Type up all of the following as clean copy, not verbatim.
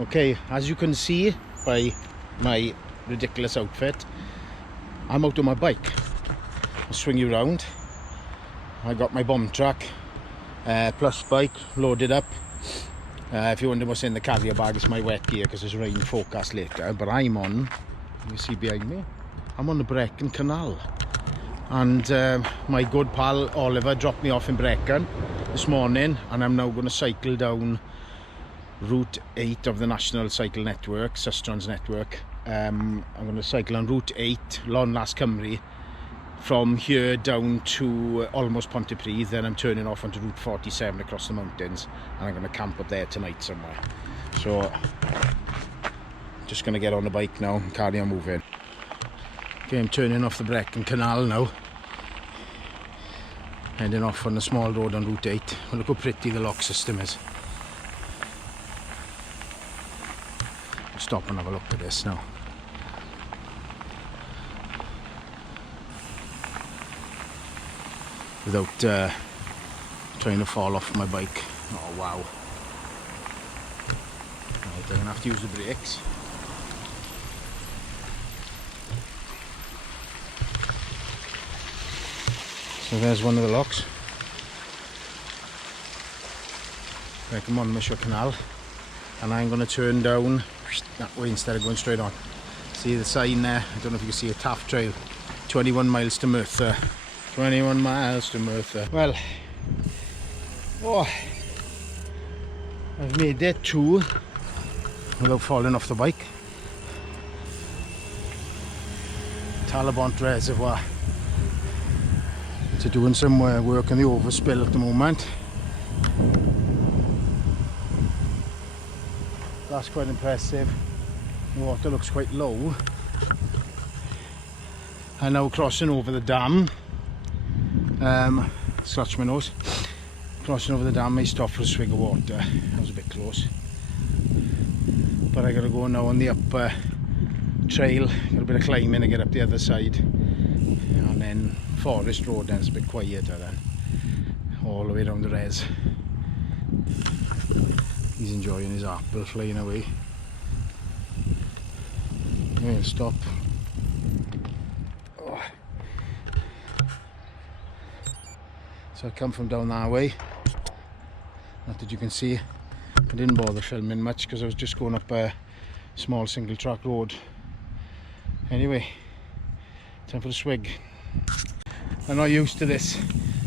Okay, as you can see by my ridiculous outfit, I'm out on my bike. I'll swing you round. I got my bomb truck plus bike loaded up. If you wonder what's in the carrier bag, it's my wet gear because there's rain forecast later. But I'm on, you see behind me, I'm on the Brecon canal. And my good pal Oliver dropped me off in Brecon this morning, and I'm now going to cycle down Route 8 of the National Cycle Network, Sustrans Network. I'm going to cycle on Route 8, Lowlands Cymru, from here down to almost Pontypridd. Then I'm turning off onto Route 47 across the mountains, and I'm going to camp up there tonight somewhere. So, just going to get on the bike now and carry on moving. Okay, I'm turning off the Brecon Canal now. Heading off on the small road on Route 8. Well, look how pretty the lock system is. Stop and have a look at this now. Without trying to fall off my bike. Oh wow. Right, I'm going to have to use the brakes. So there's one of the locks. Right, I'm on Mission Canal, and I'm going to turn down that way instead of going straight on. See the sign there? I don't know if you can see a Taff Trail, 21 miles to Merthyr. 21 miles to Merthyr. Well, I've made it too without falling off the bike. Talibant reservoir. So doing some work on the overspill at the moment. That's quite impressive. The water looks quite low. And now crossing over the dam. Scratch my nose. Crossing over the dam, I stopped for a swig of water. That was a bit close. But I gotta go now on the up trail. Got a bit of climbing to get up the other side. And then forest road, then it's a bit quieter then. All the way around the res. He's enjoying his apple flying away. We'll stop. Oh. So I come from down that way. Not that you can see. I didn't bother filming much because I was just going up a small single track road. Anyway, time for a swig. I'm not used to this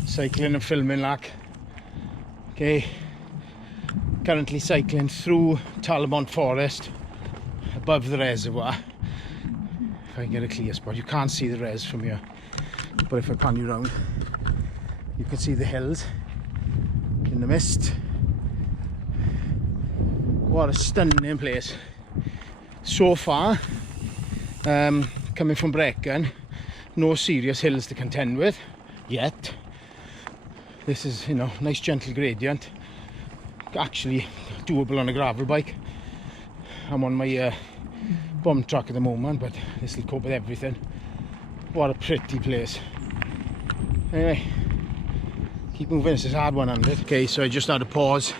cycling and filming like. Okay. Currently cycling through Talibant forest above the reservoir. If I can get a clear spot, you can't see the res from here, but if I pan you round, you can see the hills in the mist. What a stunning place. So far, coming from Brecon, no serious hills to contend with yet. This is, you know, nice gentle gradient. Actually doable on a gravel bike. I'm on my bomb truck at the moment, but this will cope with everything. What a pretty place. Anyway, keep moving. This is hard 100. Okay, so I just had a pause.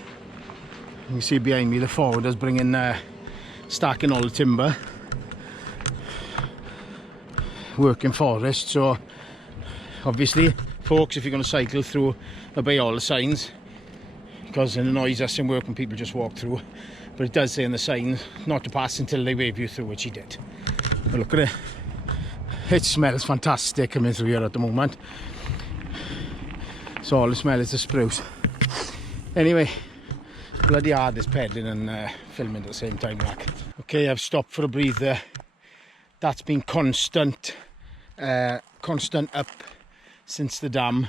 You can see behind me the forwarders bringing stacking all the timber, working forest. So obviously, folks, if you're going to cycle through, obey all the signs, because it annoys us in work when people just walk through. But it does say in the sign not to pass until they wave you through, which he did. But look at it. It smells fantastic coming through here at the moment. So all the smell is the spruce. Anyway, bloody hard is pedaling and filming at the same time. Like. Okay, I've stopped for a breather. That's been constant up since the dam.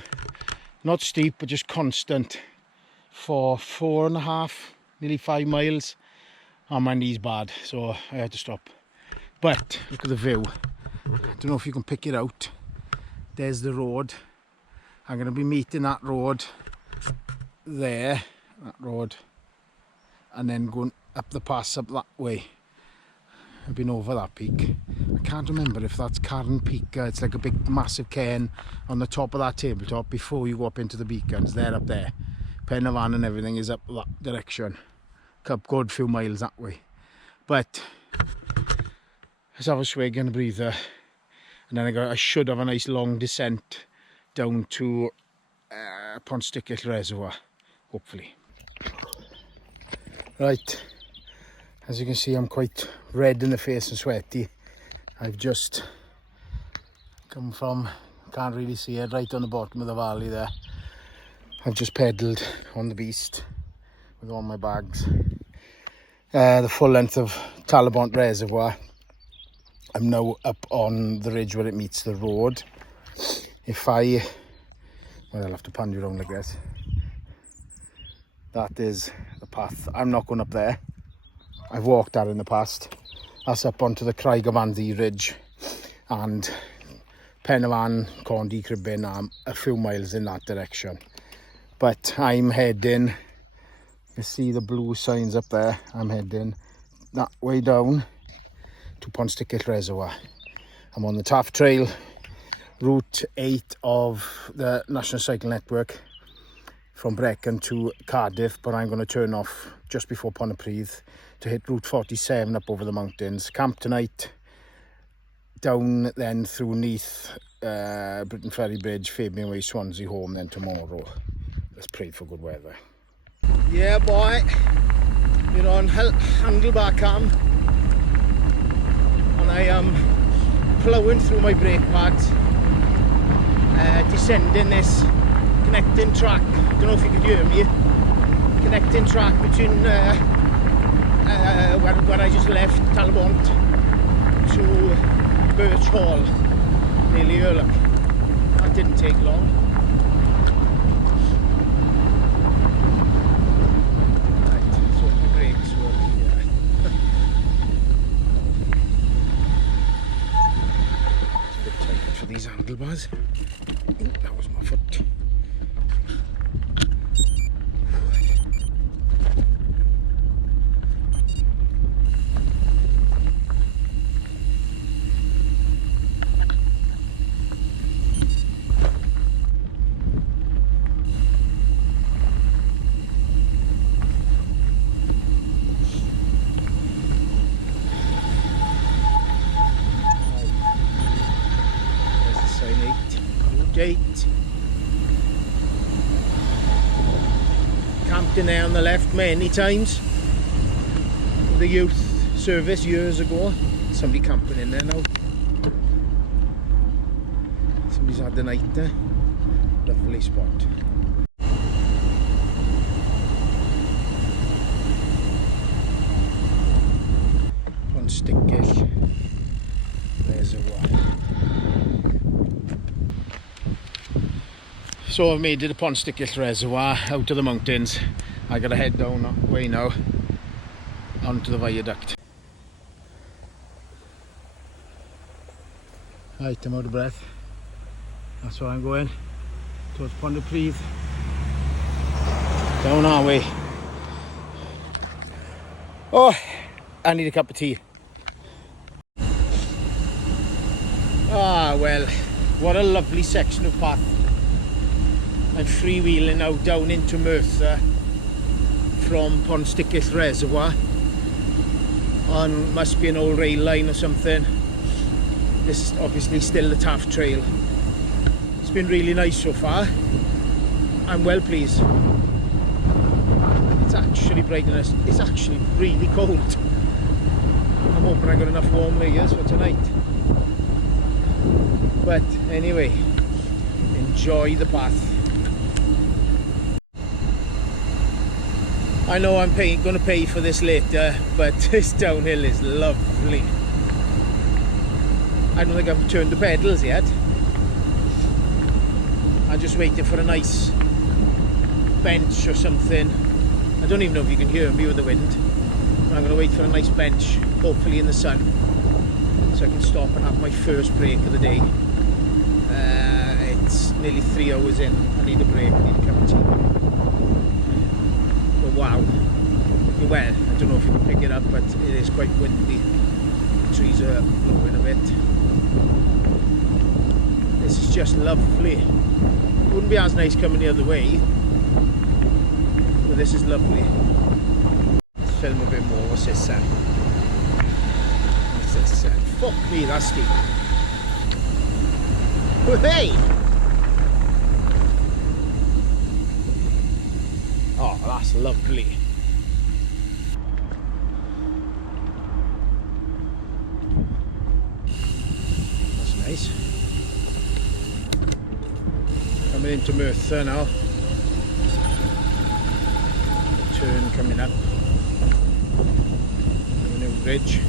Not steep, but just constant. For 4.5, nearly 5 miles, and my knee's bad, so I had to stop. But look at the view. I don't know if you can pick it out. There's the road. I'm going to be meeting that road there, that road, and then going up the pass up that way. I've been over that peak. I can't remember if that's Cairn Peak. It's like a big massive cairn on the top of that tabletop before you go up into the beacons. They're up there. Pennavan and everything is up that direction. Good few miles that way. But let's have a swig and a breather, and then I should have a nice long descent down to Pontsticill reservoir, hopefully. Right, as you can see, I'm quite red in the face and sweaty. I've just come from, can't really see it, right on the bottom of the valley there. I've just pedalled on the beast with all my bags. The full length of Talibant reservoir. I'm now up on the ridge where it meets the road. Well, I'll have to pan you around like this. That is the path. I'm not going up there. I've walked that in the past. That's up onto the Craigavandi ridge, and Penavan, Condi, Cribbin, a few miles in that direction. But I'm heading, you see the blue signs up there, I'm heading that way down to Pontsticill reservoir. I'm on the Taff Trail, route 8 of the National Cycle Network from Brecon to Cardiff, but I'm going to turn off just before Pontypridd to hit route 47 up over the mountains. Camp tonight, down then through Neath, Britain Ferry Bridge, Fabian Way, Swansea home, then tomorrow. Let's pray for good weather. Yeah boy, we're on handlebar cam, and I am ploughing through my brake pads, descending this connecting track. Don't know if you could hear me. Connecting track between where I just left, Talibant, to Birch Hall, nearly Urlock. That didn't take long. Right, so my brakes work here. It's a bit tight for these handlebars. Ooh, that was my foot. Gate. Camped in there on the left many times. The youth service years ago. Somebody camping in there now. Somebody's had the night there. Lovely spot. Pontsticill reservoir. So I've made it to Pontsticill reservoir, out to the mountains. I gotta head down that way now, onto the viaduct. Right, I'm out of breath. That's where I'm going, towards Pontypridd. Down our way. Oh, I need a cup of tea. Ah well, what a lovely section of path. I'm freewheeling now down into Merthyr from Pontsticill reservoir on, must be an old rail line or something. This is obviously still the Taff Trail. It's been really nice so far. I'm well pleased. It's actually bright and it's actually really cold. I'm hoping I got enough warm layers for tonight. But anyway, enjoy the path. I know I'm going to pay for this later, but this downhill is lovely. I don't think I've turned the pedals yet. I'm just waiting for a nice bench or something. I don't even know if you can hear me with the wind. But I'm going to wait for a nice bench, hopefully in the sun, so I can stop and have my first break of the day. It's nearly 3 hours in. I need a break, I need a cup of tea. Wow, well, I don't know if you can pick it up, but it is quite windy. The trees are blowing a bit. This is just lovely. Wouldn't be as nice coming the other way, but this is lovely. Let's film a bit more. What's this, Sam? this ascent. Fuck me, that's steep. Hey! Oh, that's lovely. That's nice. Coming into Merthyr now. Turn coming up. A new bridge.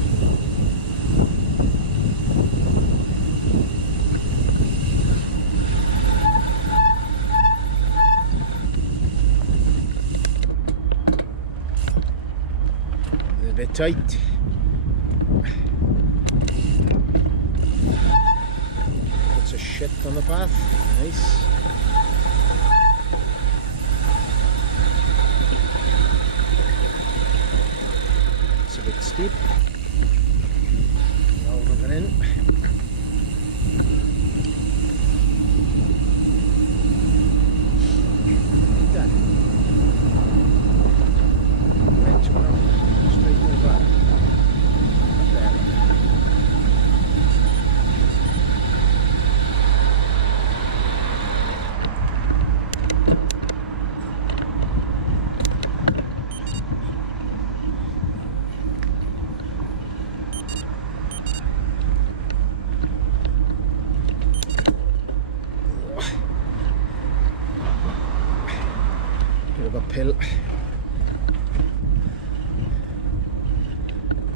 A bit tight. Puts a shit on the path. Nice. It's a bit steep. Now looking in. Done. Right, well, straight over. Up there. Bit of a pill.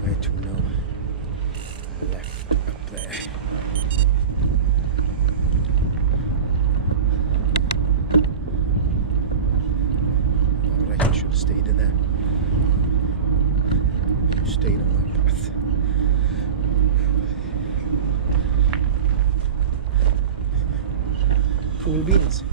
Where to now? Left up there. Alright, I should have stayed in there. Should have stayed on that path. Cool beans.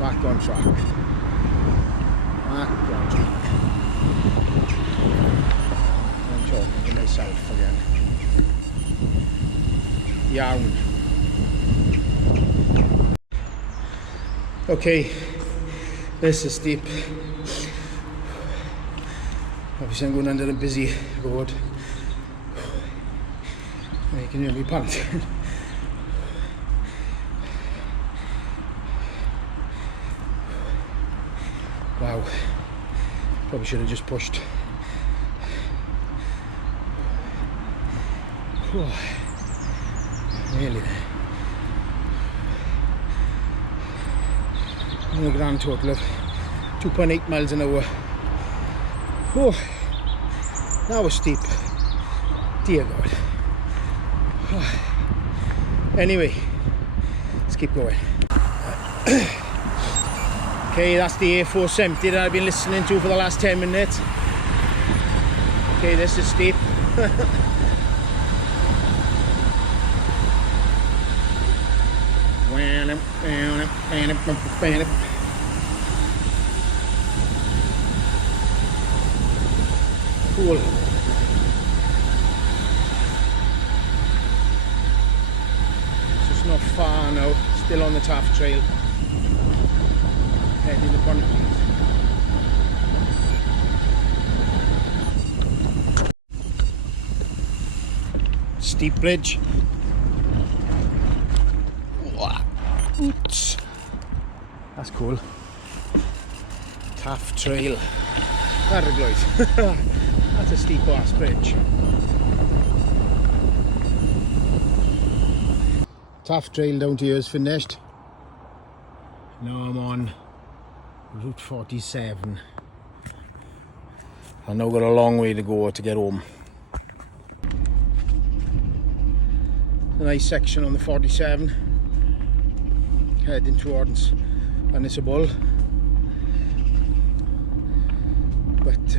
Back on track. Back on track. I'm talking to myself again. Yawn. Okay, this is steep. Obviously I'm going under a busy road. You can hear me panting. Wow, probably should have just pushed. Nearly there. And a grand total of 2.8 miles an hour. Oh, that was steep. Dear God. Anyway, let's keep going. Okay, that's the A470 that I've been listening to for the last 10 minutes. Okay, this is steep. Cool. So it's not far now, still on the Taff Trail. Heading to Pontypridd. Steep bridge. Oops. That's cool. Taff Trail. Very good. That's a steep ass bridge. Taff Trail down to here is finished. Now I'm on Route 47. I've now got a long way to go to get home. A nice section on the 47, heading towards Pontsticill, but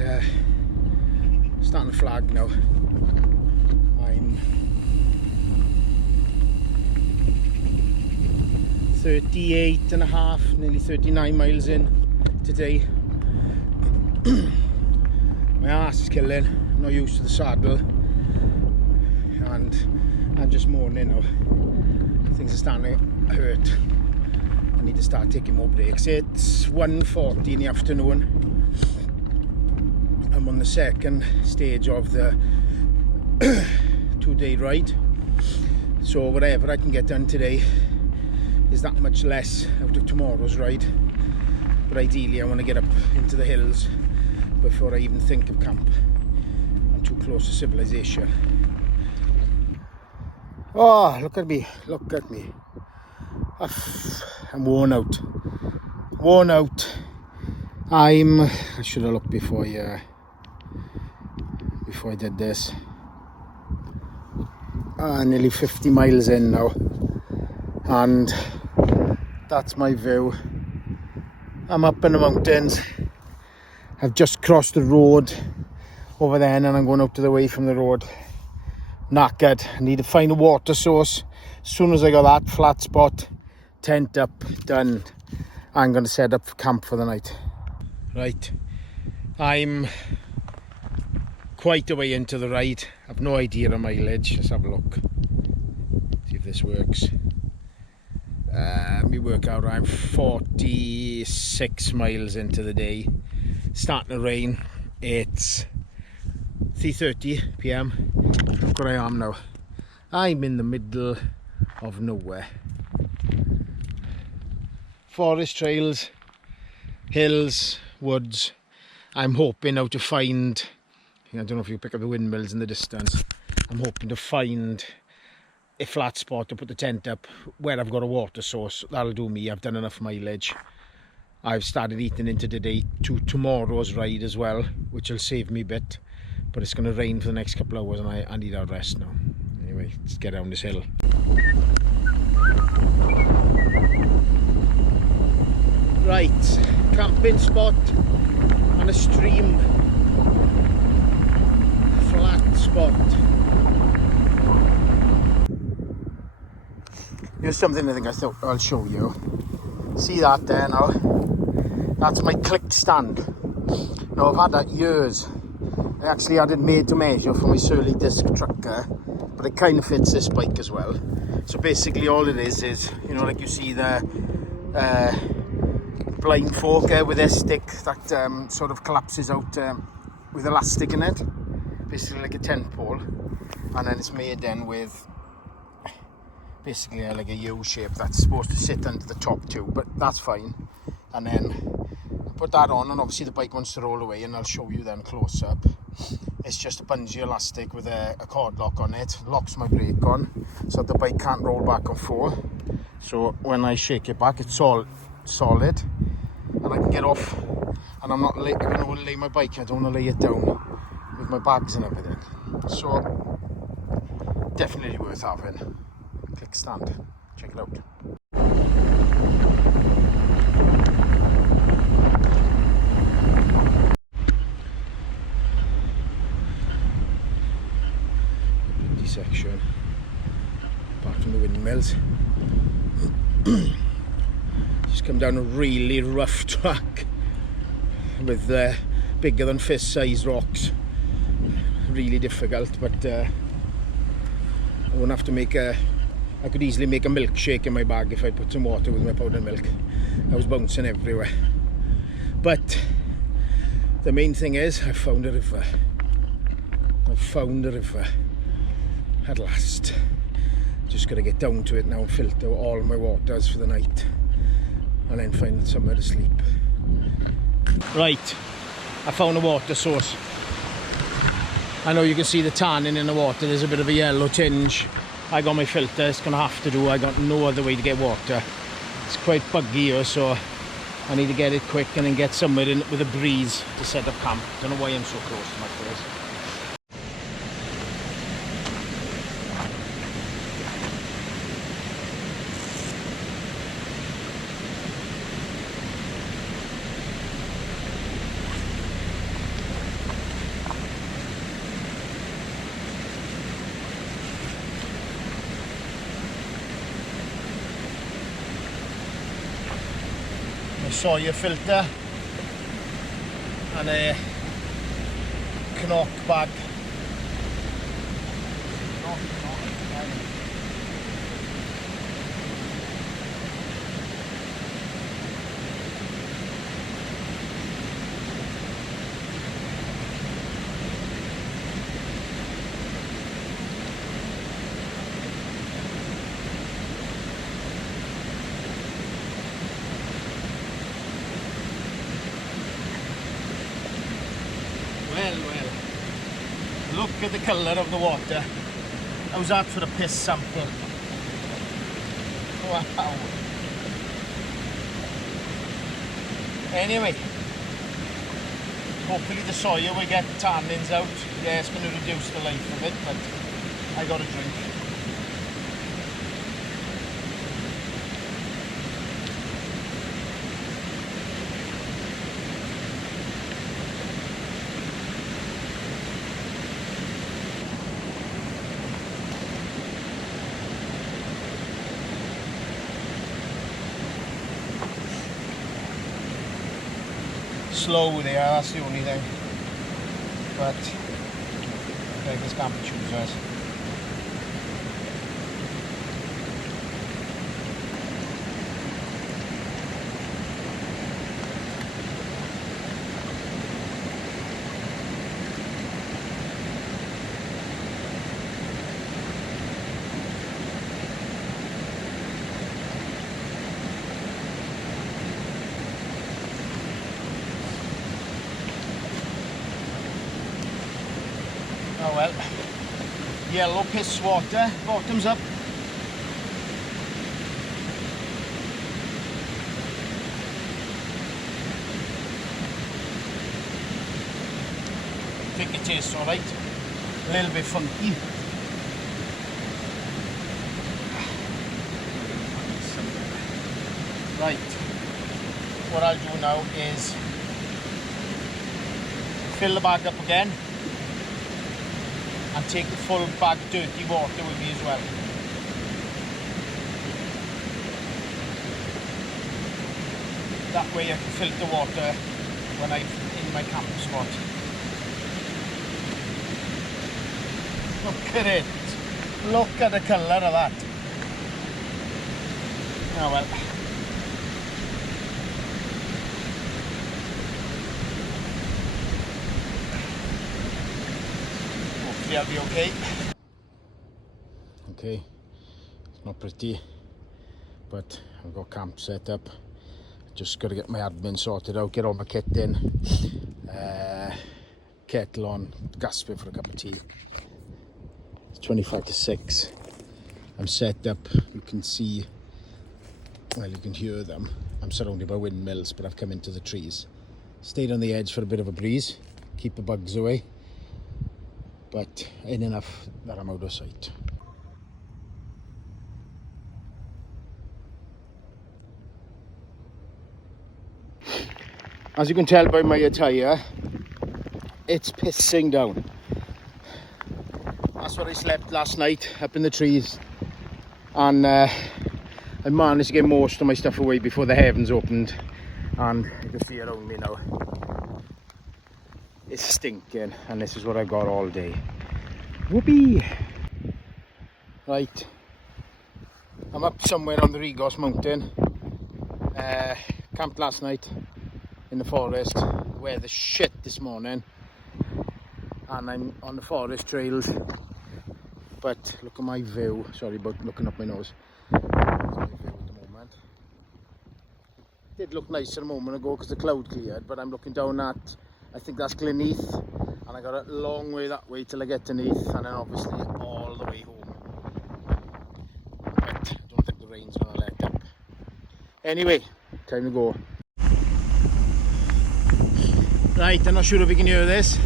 starting to flag now. I'm 38.5, nearly 39 miles in today. My arse is killing, I'm not used to the saddle, and I'm just moaning now. Things are starting to hurt. I need to start taking more breaks. It's 1:40 in the afternoon. I'm on the second stage of the 2-day ride, so whatever I can get done today is that much less out of tomorrow's ride. But ideally I want to get up into the hills before I even think of camp. I'm too close to civilization. Oh, look at me, look at me. I'm worn out. Worn out. I should have looked before I did this. Nearly 50 miles in now, and that's my view. I'm up in the mountains. I've just crossed the road over there, and I'm going out to the way from the road. Knackered. I need to find a water source. As soon as I got that flat spot, tent up, done, I'm going to set up for camp for the night. Right, I'm quite a way into the ride. I've no idea of mileage. Let's have a look, see if this works. Let me work out. I'm 46 miles into the day. Starting to rain. It's 3:30 p.m. Look where I am now. I'm in the middle of nowhere. Forest trails, hills, woods. I'm hoping now to find, I don't know if you pick up the windmills in the distance, I'm hoping to find a flat spot to put the tent up where I've got a water source. That'll do me. I've done enough mileage. I've started eating into today to tomorrow's ride as well, which will save me a bit, but it's going to rain for the next couple of hours and I need a rest now. Anyway, let's get down this hill. Right, camping spot on a stream, flat spot. Here's something I think I thought I'll show you. See that there now? That's my click stand. Now I've had that years. I actually had it made to measure for my Surly disc trucker, but it kind of fits this bike as well. So basically all it is, you know, like you see the blind forker with a stick that sort of collapses out with elastic in it, basically like a tent pole, and then it's made then with basically like a U shape that's supposed to sit under the top too, but that's fine. And then I put that on, and obviously the bike wants to roll away, and I'll show you then close up. It's just a bungee elastic with a cord lock on it, locks my brake on so that the bike can't roll back and forth. So when I shake it back, it's all solid, and I can get off, and I'm not going to lay my bike, I don't want to lay it down with my bags and everything. So definitely worth having. Click stand, check it out. Pretty section apart from the windmills. Just come down a really rough track with bigger than fist size rocks. Really difficult, but I won't have to make I could easily make a milkshake in my bag if I put some water with my powdered milk. I was bouncing everywhere. But the main thing is I found a river. I found a river at last. Just got to get down to it now and filter all my waters for the night, and then find somewhere to sleep. Right, I found a water source. I know you can see the tannin in the water, there's a bit of a yellow tinge. I got my filter, it's going to have to do. I got no other way to get water. It's quite buggy here, so I need to get it quick and then get somewhere in with a breeze to set up camp. Don't know why I'm so close to my place. soya filter and a knock bag. Well, look at the colour of the water. How's that for a piss sample? Wow. Anyway, hopefully the soya will get tannins out. Yeah, it's going to reduce the life of it, but I got a drink. Slow there, that's the only thing. But beggars can't be choosers. Oh well, yellow piss water, bottoms up. I think it tastes alright, a little bit funky. Right, what I'll do now is fill the bag up again and take the full bag of dirty water with me as well. That way I can filter water when I'm in my camp spot. Look at it! Look at the colour of that! Oh well. Hopefully I'll be okay. Okay, it's not pretty, but I've got camp set up. Just got to get my admin sorted out, get all my kit in, kettle on, gasping for a cup of tea. It's 25 to 6. I'm set up. You can see, well, you can hear them. I'm surrounded by windmills, but I've come into the trees. Stayed on the edge for a bit of a breeze, keep the bugs away, but in enough that I'm out of sight. As you can tell by my attire, it's pissing down. That's where I slept last night, up in the trees, and I managed to get most of my stuff away before the heavens opened, and you can see around me now. It's stinking, and this is what I've got all day. Whoopee! Right, I'm up somewhere on the Regos mountain. Camped last night in the forest. Weather's shit this morning, and I'm on the forest trails. But look at my view. Sorry about looking up my nose. That's my view at the moment. It did look nice a moment ago because the cloud cleared, but I'm looking down at, I think that's Gleneath, and I got a long way that way till I get to Neath, and then obviously all the way home. But I don't think the rain's gonna let up. Anyway, time to go. Right, I'm not sure if you can hear this,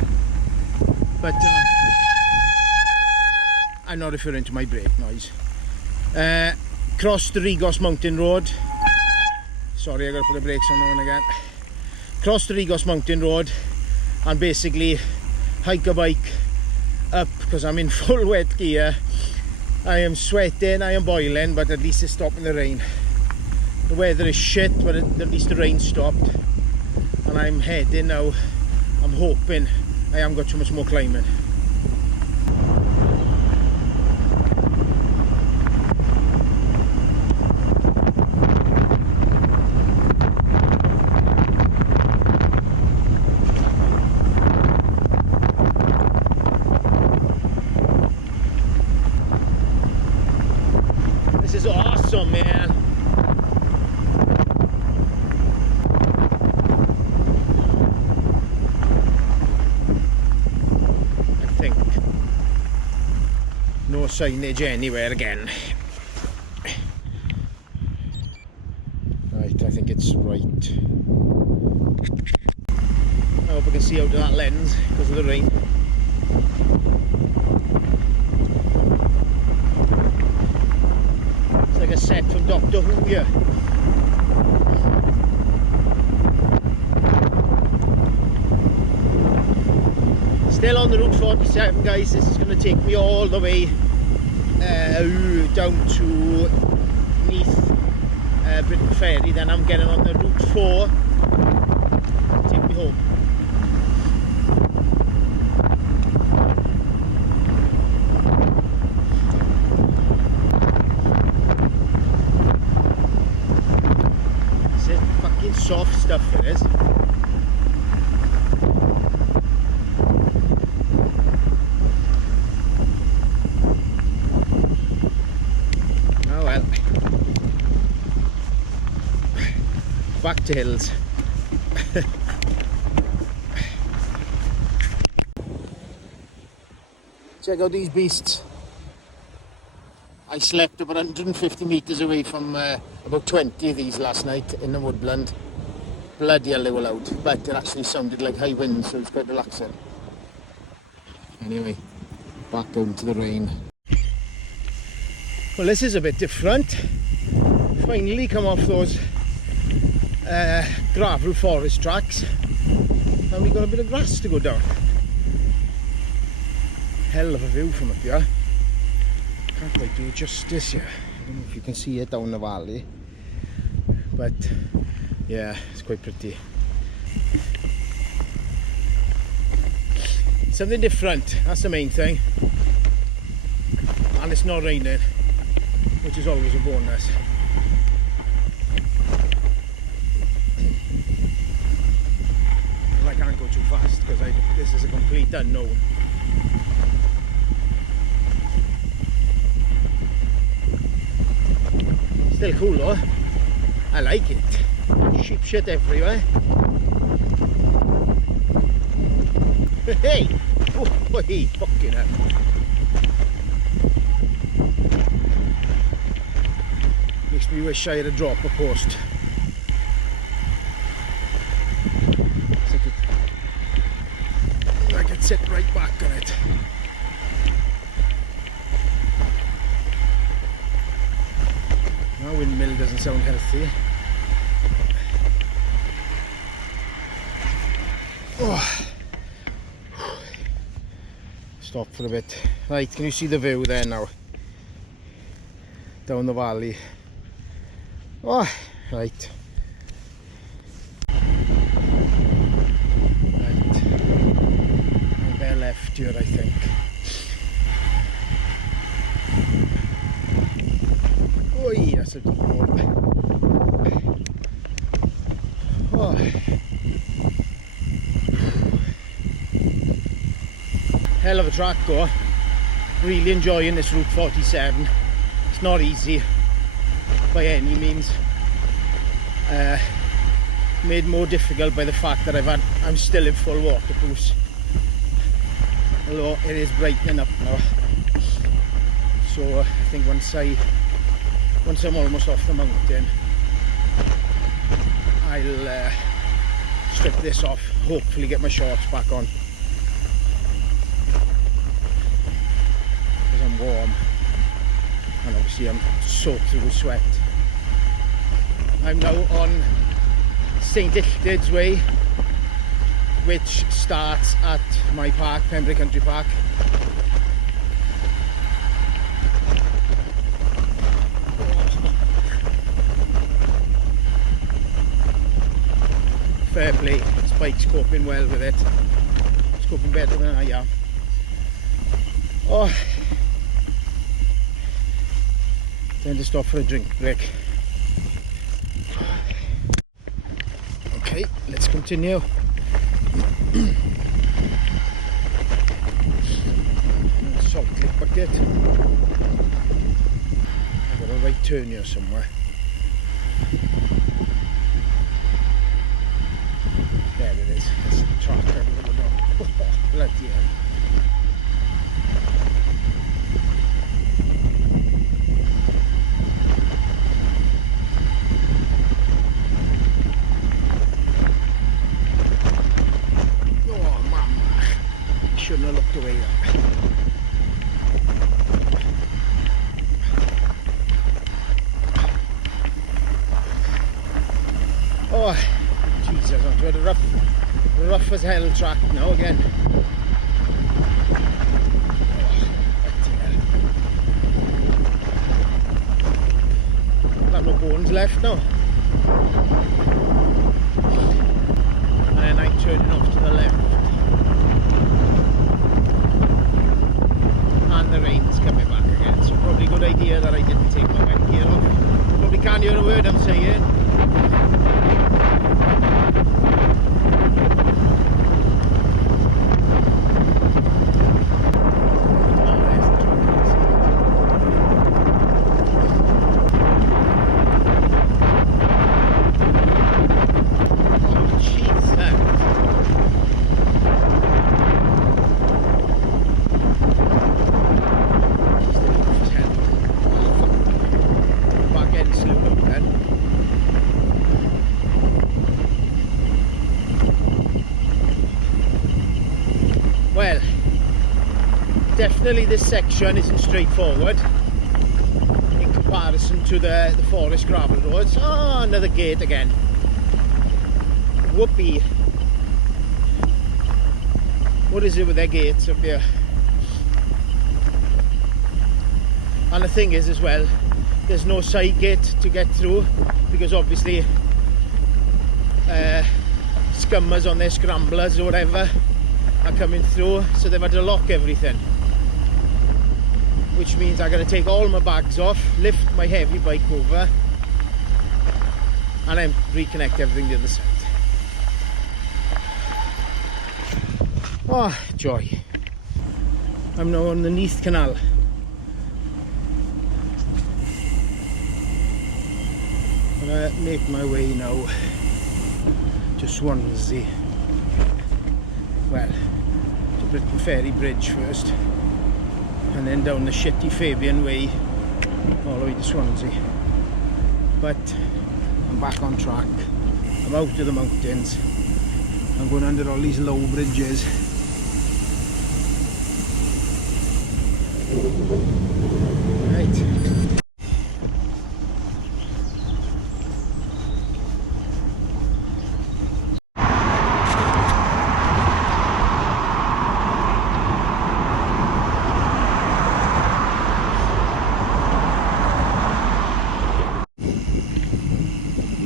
but I'm not referring to my brake noise. Crossed the Regos Mountain Road. Sorry, I gotta put the brakes on now and again. Crossed the Regos Mountain Road and basically hike a bike up because I'm in full wet gear. I am sweating, I am boiling, but at least it's stopping the rain. The weather is shit, but at least the rain stopped. And I'm heading now. I'm hoping I haven't got too much more climbing. This is awesome, man. No signage anywhere again. Right, I think it's right. I hope I can see out of that lens because of the rain. It's like a set from Doctor Who here. Still on the Route 47, guys. This is going to take me all the way down to Neath, Brecon Ferry. Then I'm getting on the Route 4. Take me home. This is fucking soft stuff, it is. Back to hills. Check out these beasts. I slept about 150 metres away from about 20 of these last night in the woodland. Bloody hell they were loud, but it actually sounded like high winds, so it's quite relaxing. Anyway, back out into the rain. Well, this is a bit different. Finally come off those gravel forest tracks and we've got a bit of grass to go down. Hell of a view from up here. Can't quite do it justice here. I don't know if you can see it down the valley, but yeah, it's quite pretty. Something different, that's the main thing, and it's not raining, which is always a bonus. I can't go too fast because this is a complete unknown. Still cool though. I like it. Sheep shit everywhere. Hey! Oh, hey, fucking hell. Makes me wish I had a dropper post. I could sit right back on it. No, windmill doesn't sound healthy. Oh. Stop for a bit. Right, can you see the view there now? Down the valley. Oh, right. Left here, I think. Oh, yeah, that's a deep hole. Oh. Hell of a track though. Really enjoying this Route 47. It's not easy by any means. Made more difficult by the fact that I'm still in full waterproofs. Although it is brightening up now, so I think once I'm almost off the mountain, I'll strip this off, hopefully get my shorts back on, because I'm warm and obviously I'm soaked through with sweat. I'm now on St Illtyd's Way, which starts at my park, Pembrey Country Park. bike's coping well with it. It's coping better than I am. Oh, time to stop for a drink break. Okay, let's continue. Salt lick bucket. I've got a right turn here somewhere. There it is. That's the track I'm going to go. Bloody hell. Shouldn't have looked away then. Oh, Jesus, onto a rough as hell track now again. I'll have no bones left now. And then I'm turning off to the left. And the rain's coming back again, so probably a good idea that I didn't take my wet gear off. Probably can't hear a word I'm saying. Well, definitely this section isn't straightforward in comparison to the forest gravel roads. Oh, another gate again. Whoopee. What is it with their gates up here? And the thing is as well, there's no side gate to get through because obviously scummers on their scramblers or whatever are coming through, so they've had to lock everything, which means I got to take all my bags off, lift my heavy bike over and then reconnect everything to the other side. Oh, joy. I'm now on the Neath Canal. I'm gonna make my way now to Swansea. Well, to Brecon Ferry Bridge first, and then down the shitty Fabian Way all the way to Swansea. But I'm back on track. I'm out of the mountains. I'm going under all these low bridges. Right.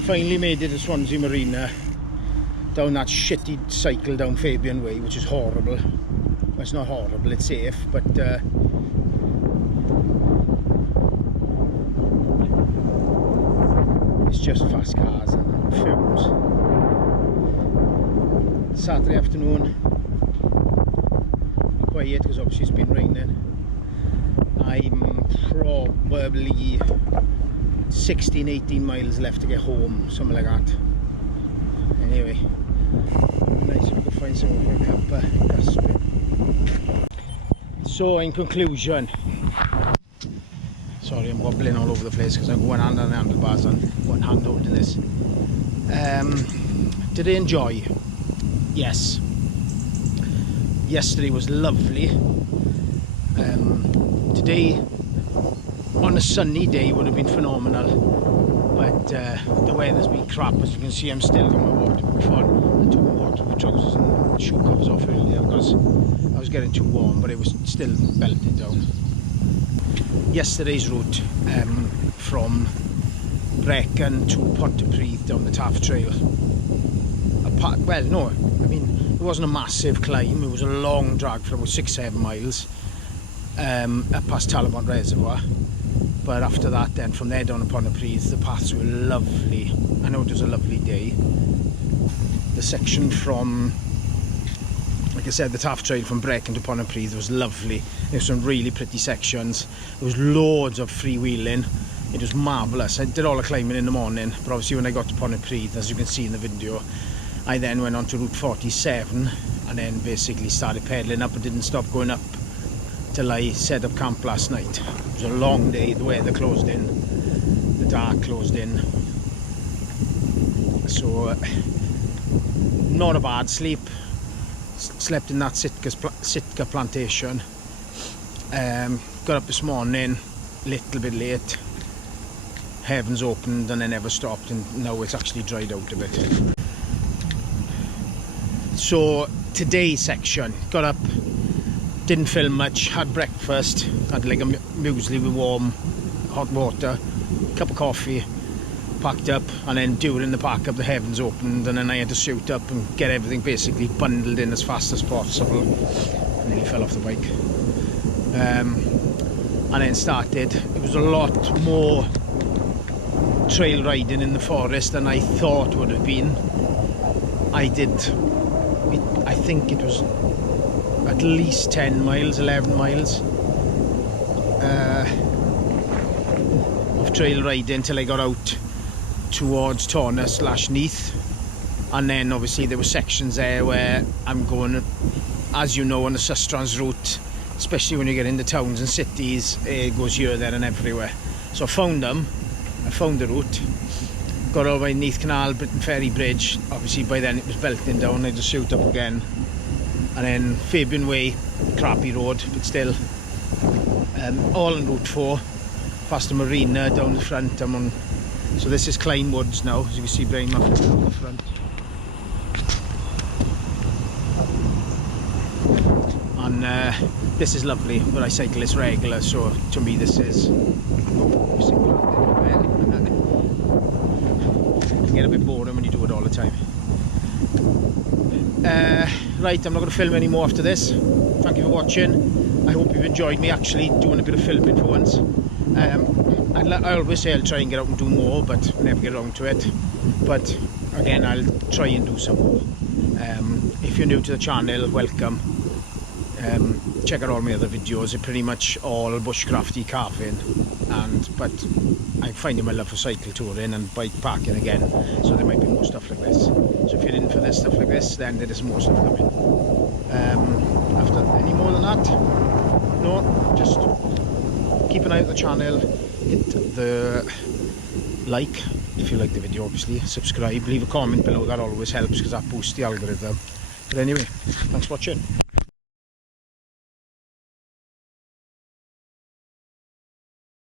Finally made it to Swansea Marina, down that shitty cycle down Fabian Way, which is horrible. Well, it's not horrible, it's safe, but it's just fast cars and fumes. Saturday afternoon, quiet because obviously it's been raining. I'm probably 16-18 miles left to get home, something like that. Anyway, nice if we could find somewhere for a camper. So in conclusion, sorry I'm wobbling all over the place because I've got one hand on the handlebars and one hand holding this. Did I enjoy? Yes. Yesterday was lovely. Today on a sunny day would have been phenomenal, but the weather's been crap. As you can see, I'm still got my waterproof on and took my waterproof trousers and shoe covers off earlier because I was getting too warm, but it was still belting down. Yesterday's route from Brecon to Pontypridd down the Taff Trail. Well, no, wasn't a massive climb, it was a long drag for about 6-7 miles up past Talibant reservoir. But after that, then from there down to Pontypridd, the paths were lovely. I know it was a lovely day. The section from, like I said, the Taff Trail from Brecon to Pontypridd was lovely. There were some really pretty sections. There was loads of freewheeling. It was marvellous. I did all the climbing in the morning, but obviously when I got to Pontypridd, as you can see in the video, I then went on to Route 47 and then basically started pedalling up and didn't stop going up till I set up camp last night. It was a long day, the weather closed in, the dark closed in. So, not a bad sleep. Slept in that Sitka plantation. Got up this morning, little bit late. Heavens opened and then never stopped, and now it's actually dried out a bit. So, today's section, got up, didn't film much, had breakfast, had like a muesli with warm hot water, cup of coffee, packed up, and then during the pack up the heavens opened and then I had to suit up and get everything basically bundled in as fast as possible. I nearly fell off the bike. And then started. It was a lot more trail riding in the forest than I thought would have been. I think it was at least 10 miles, 11 miles of trail riding till I got out towards Torna/Neath, and then obviously there were sections there where I'm going, as you know, on the Sustrans route, especially when you get into towns and cities, it goes here, there and everywhere. So I found the route, got over by Neath Canal, Britain Ferry Bridge. Obviously by then it was belting down, I had to suit up again. And then Fabian Way, crappy road, but still, all on Route 4, past the marina down the front. I'm on, so this is Klein Woods now, as you can see behind my on the front. And this is lovely, but I cycle this regular, so to me this is, get a bit boring when you do it all the time. Right, I'm not going to film any more after this. Thank you for watching. I hope you've enjoyed me actually doing a bit of filming for once. I always say I'll try and get out and do more, but never get around to it. But again, I'll try and do some more. If you're new to the channel, welcome. Check out all my other videos. They're pretty much all bushcrafty carving, but I'm finding my love for cycle touring and bike packing again, so there might be more stuff like this. So if you're in for this stuff like this, then there is more stuff coming. After any more than that, no, just keep an eye on the channel, hit the like if you like the video, obviously, subscribe, leave a comment below, that always helps because that boosts the algorithm. But anyway, thanks for watching.